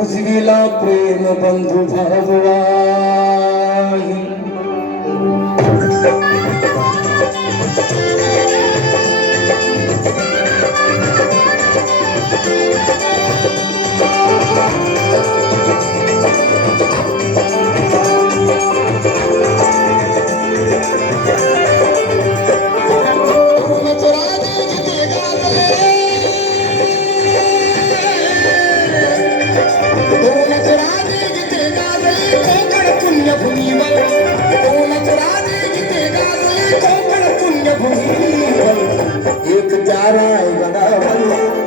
उजवीला प्रेम बंधू भाववाही एक चाराय गडावर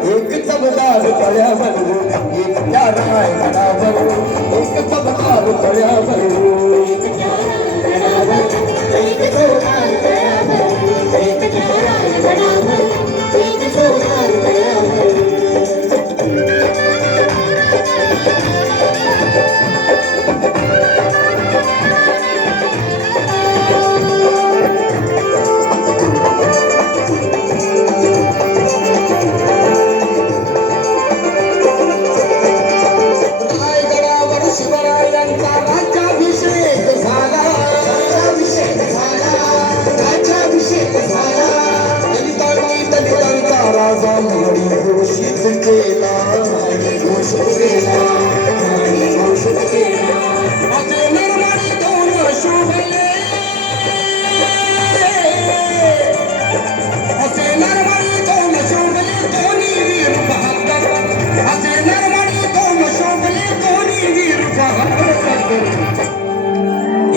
एक चबदार तळ्यावर एक चाराय गडावर एक चबदार तळ्यावर एक चबदार तळ्यावर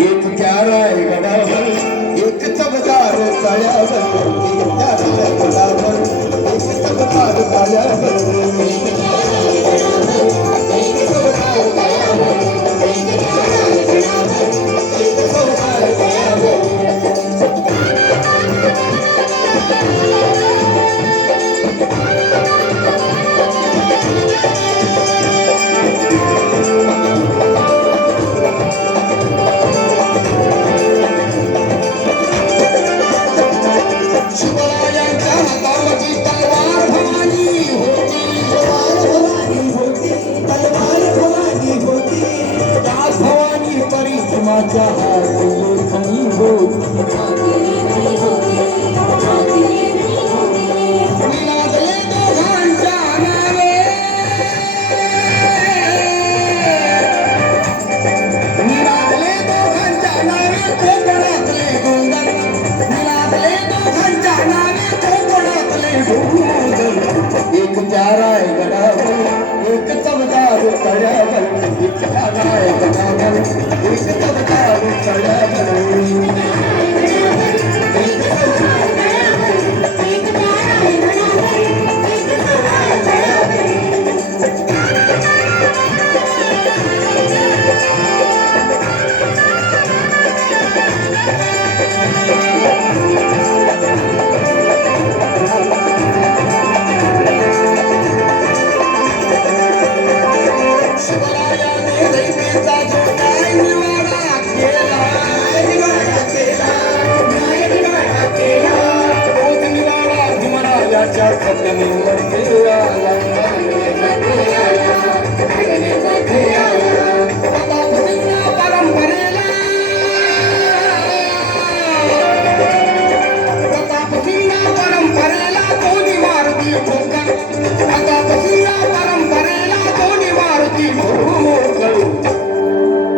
एक चाराय गडावर एक चबदार तळ्यावर एक चाराय गडावर एक चबदार तळ्यावर एक चाराय गडावर एक चबदार तळ्यावर एक चाराय गडावर एक चबदार तळ्यावर एक चाराय गडावर एक चबदार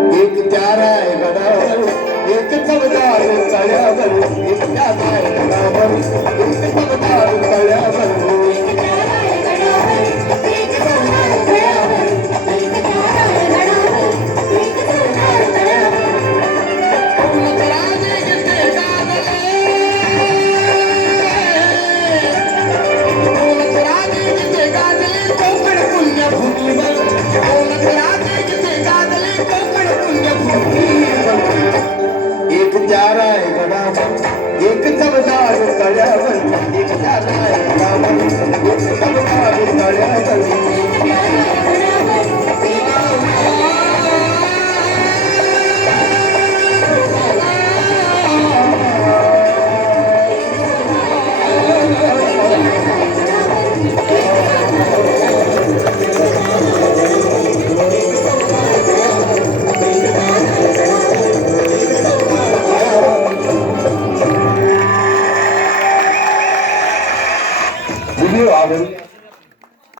तळ्यावर एक चाराय गडावर एक चबदार तळ्यावर एक चाराय गडावर एक चबदार तळ्यावर एक चाराय गडावर एक चबदार तळ्यावर एक चाराय गडावर व्हिडिओ आवडला